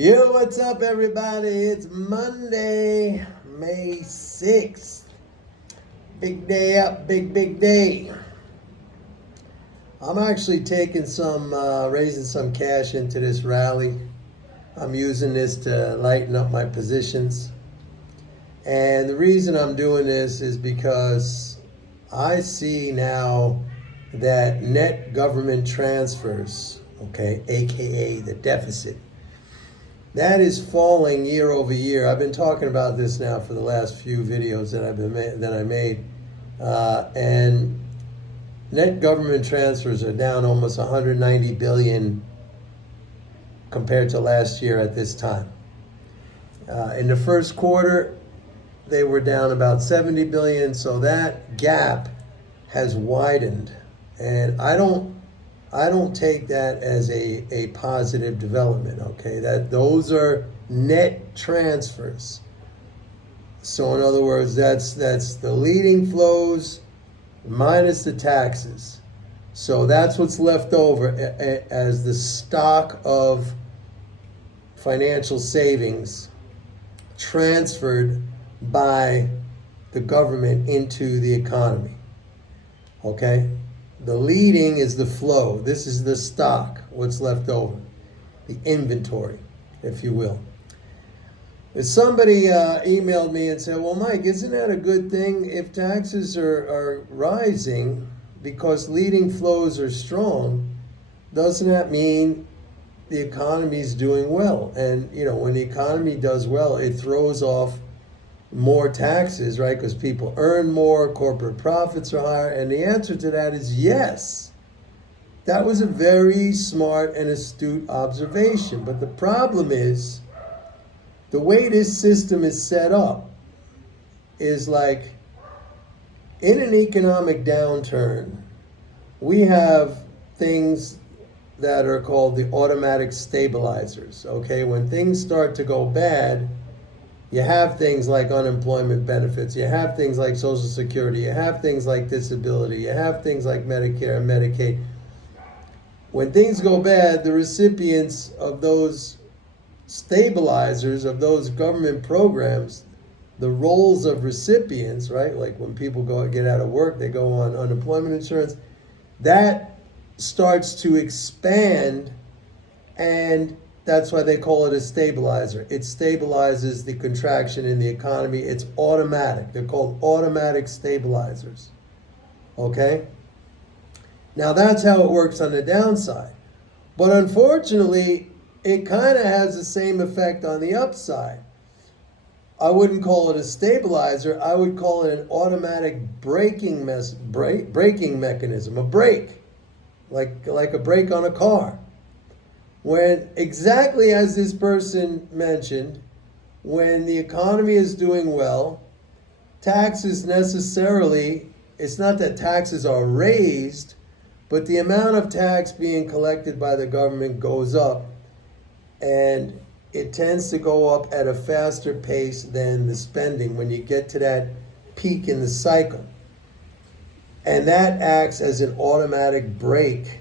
Yo, what's up, everybody? It's Monday, May 6th. Big day up, big day. I'm actually taking raising some cash into this rally. I'm using this to lighten up my positions. And the reason I'm doing this is because I see now that net government transfers, okay, aka the deficit, that is falling year over year. I've been talking about this now for the last few videos that I made, and net government transfers are down almost 190 billion compared to last year at this time. In the first quarter, they were down about 70 billion, so that gap has widened, and I don't take that as a positive development, okay? Those are net transfers. So in other words, that's the leading flows minus the taxes. So that's what's left over as the stock of financial savings transferred by the government into the economy, okay? The leading is the flow. This is the stock, what's left over, the inventory, if you will. If somebody emailed me and said, well, Mike, isn't that a good thing if taxes are rising because leading flows are strong? Doesn't that mean the economy is doing well? And, when the economy does well, it throws off more taxes, right? Because people earn more, corporate profits are higher. And the answer to that is yes. That was a very smart and astute observation. But the problem is, the way this system is set up is like, in an economic downturn, we have things that are called the automatic stabilizers, okay? When things start to go bad, you have things like unemployment benefits, you have things like Social Security, you have things like disability, you have things like Medicare and Medicaid. When things go bad, the recipients of those stabilizers, of those government programs, the roles of recipients, right? Like when people get out of work, they go on unemployment insurance, that starts to expand, and that's why they call it a stabilizer. It stabilizes the contraction in the economy. It's automatic. They're called automatic stabilizers. Okay? Now that's how it works on the downside. But unfortunately, it kind of has the same effect on the upside. I wouldn't call it a stabilizer. I would call it an automatic braking mechanism, a brake, like a brake on a car. When, exactly as this person mentioned, when the economy is doing well, taxes necessarily, it's not that taxes are raised, but the amount of tax being collected by the government goes up, and it tends to go up at a faster pace than the spending when you get to that peak in the cycle. And that acts as an automatic brake.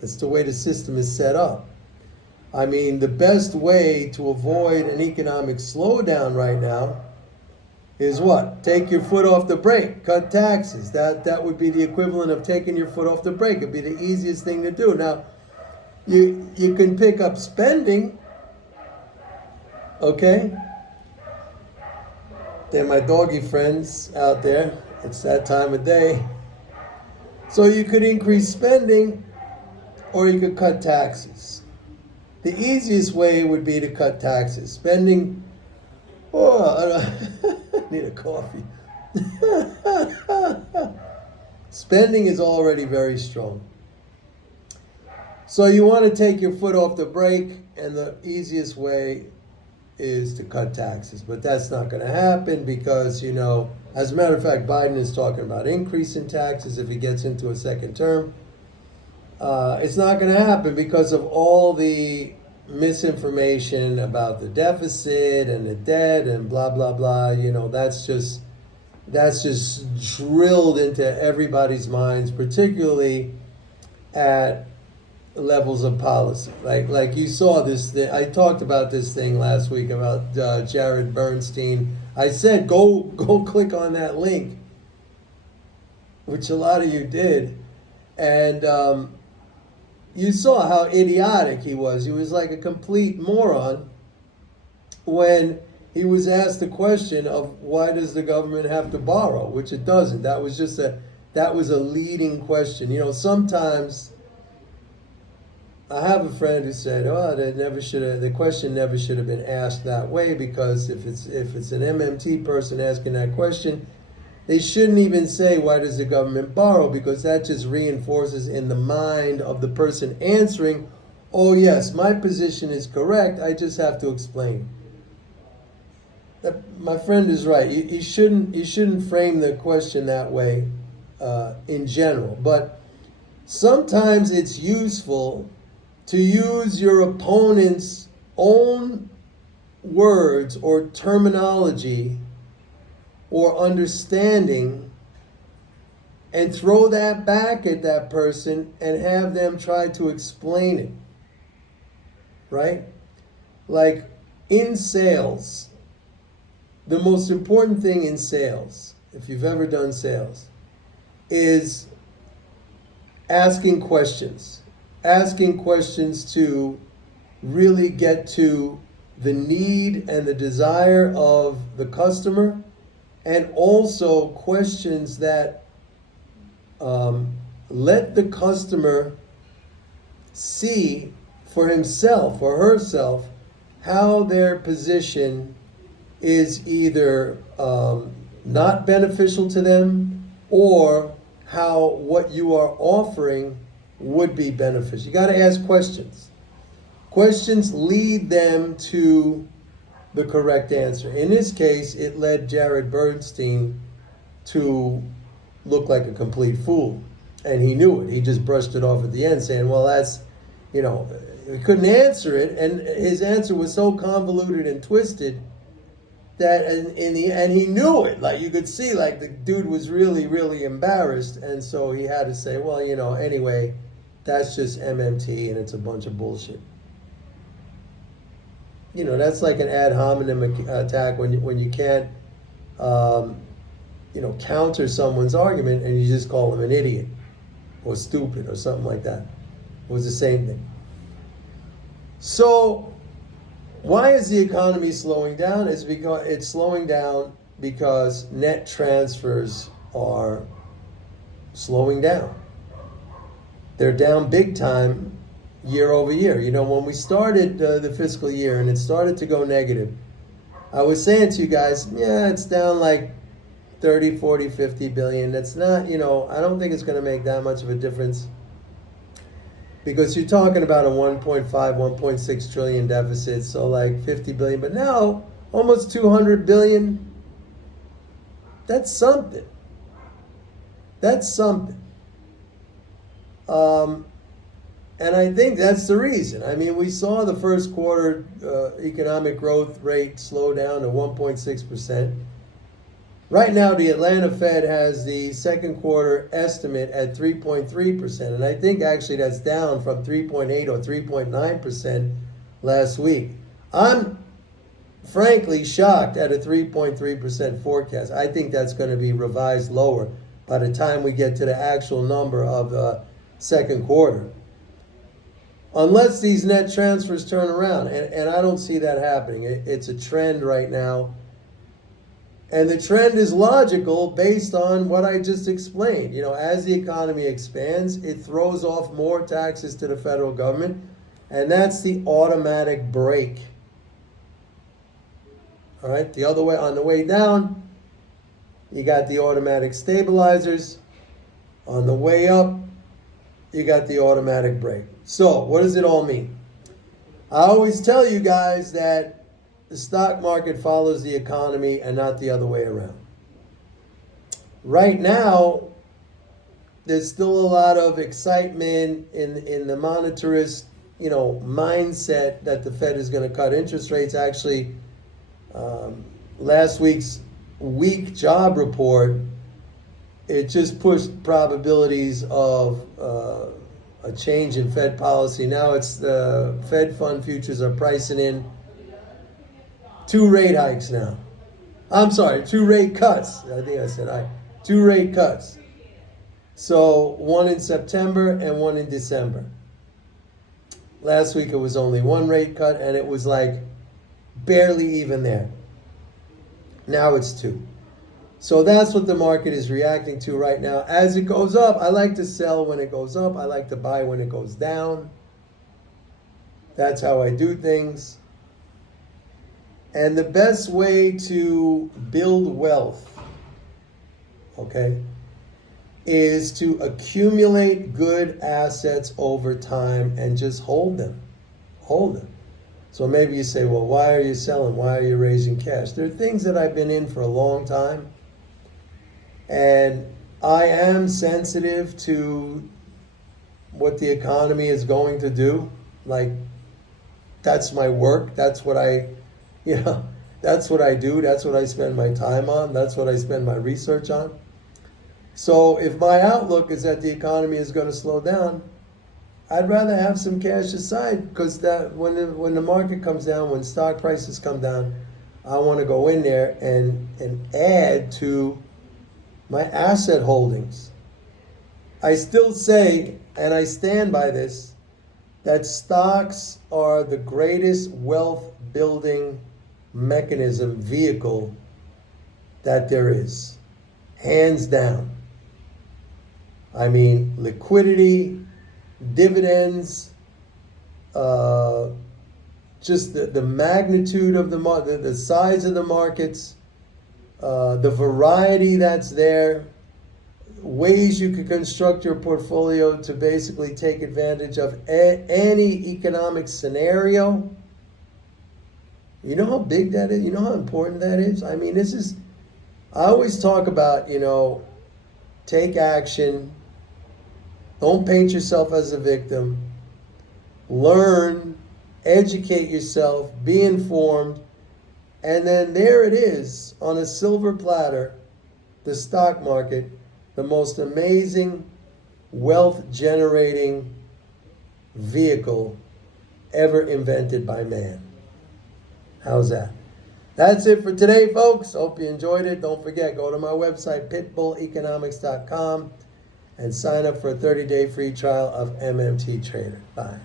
That's the way the system is set up. I mean, the best way to avoid an economic slowdown right now is what? Take your foot off the brake, cut taxes. That would be the equivalent of taking your foot off the brake. It'd be the easiest thing to do. Now, you can pick up spending, okay? They're my doggy friends out there. It's that time of day. So you could increase spending, or you could cut taxes. The easiest way would be to cut taxes. Spending, I need a coffee. Spending is already very strong. So you want to take your foot off the brake, and the easiest way is to cut taxes. But that's not going to happen because, as a matter of fact, Biden is talking about increasing taxes if he gets into a second term. It's not going to happen because of all the misinformation about the deficit and the debt and blah, blah, blah. That's just drilled into everybody's minds, particularly at levels of policy. Like you saw this. I talked about this thing last week about Jared Bernstein. I said go click on that link, which a lot of you did, and you saw how idiotic he was. He was like a complete moron when he was asked the question of why does the government have to borrow, which it doesn't. That was a leading question. You know, sometimes I have a friend who said, "Oh, the question never should have been asked that way, because if it's an MMT person asking that question, they shouldn't even say why does the government borrow, because that just reinforces in the mind of the person answering, oh yes, my position is correct. I just have to explain." My friend is right. You shouldn't frame the question that way in general, but sometimes it's useful to use your opponent's own words or terminology or understanding and throw that back at that person and have them try to explain it. Right? Like in sales, the most important thing in sales, if you've ever done sales, is asking questions. Asking questions to really get to the need and the desire of the customer, and also questions that let the customer see for himself or herself how their position is either not beneficial to them, or how what you are offering would be beneficial. You got to ask questions. Questions lead them to the correct answer. In this case, it led Jared Bernstein to look like a complete fool. And he knew it. He just brushed it off at the end saying, well, that's, he couldn't answer it. And his answer was so convoluted and twisted that in the end he knew it. Like you could see, like the dude was really, really embarrassed. And so he had to say, well, anyway, that's just MMT and it's a bunch of bullshit. That's like an ad hominem attack when you can't, counter someone's argument and you just call them an idiot or stupid or something like that. It was the same thing. So why is the economy slowing down? It's slowing down because net transfers are slowing down. They're down big time year over year. When we started the fiscal year and it started to go negative, I was saying to you guys, yeah, it's down like 30, 40, 50 billion. That's not, I don't think it's going to make that much of a difference, because you're talking about a 1.5, 1.6 trillion deficit, so like 50 billion. But now, almost 200 billion, that's something. That's something. And I think that's the reason. I mean, we saw the first quarter economic growth rate slow down to 1.6%. Right now, the Atlanta Fed has the second quarter estimate at 3.3%. And I think actually that's down from 3.8 or 3.9% last week. I'm frankly shocked at a 3.3% forecast. I think that's going to be revised lower by the time we get to the actual number of the second quarter. Unless these net transfers turn around. And I don't see that happening. It's a trend right now. And the trend is logical based on what I just explained. As the economy expands, it throws off more taxes to the federal government, and that's the automatic brake. All right, the other way, on the way down, you got the automatic stabilizers. On the way up, you got the automatic brake. So, what does it all mean? I always tell you guys that the stock market follows the economy and not the other way around. Right now, there's still a lot of excitement in the monetarist, mindset that the Fed is going to cut interest rates. Actually, last week's weak job report, it just pushed probabilities of a change in Fed policy. Now it's the Fed fund futures are pricing in 2 rate hikes now. I'm sorry, 2 rate cuts. I think I said 2 rate cuts. So 1 in September and 1 in December. Last week it was only 1 rate cut, and it was like barely even there. Now it's 2. So that's what the market is reacting to right now. As it goes up, I like to sell when it goes up. I like to buy when it goes down. That's how I do things. And the best way to build wealth, okay, is to accumulate good assets over time and just hold them. Hold them. So maybe you say, well, why are you selling? Why are you raising cash? There are things that I've been in for a long time. And I am sensitive to what the economy is going to do. Like, that's my work. That's what that's what I do. That's what I spend my time on. That's what I spend my research on. So if my outlook is that the economy is going to slow down, I'd rather have some cash aside, because that when the market comes down, when stock prices come down, I want to go in there and add to my asset holdings. I still say, and I stand by this, that stocks are the greatest wealth building mechanism, vehicle that there is. Hands down. I mean, liquidity, dividends, just the magnitude of the market, the size of the markets, the variety that's there, ways you could construct your portfolio to basically take advantage of any economic scenario. You know how big that is? You know how important that is? I mean, I always talk about, take action. Don't paint yourself as a victim. Learn, educate yourself, be informed. And then there it is, on a silver platter, the stock market, the most amazing wealth-generating vehicle ever invented by man. How's that? That's it for today, folks. Hope you enjoyed it. Don't forget, go to my website, pitbulleconomics.com, and sign up for a 30-day free trial of MMT Trader. Bye.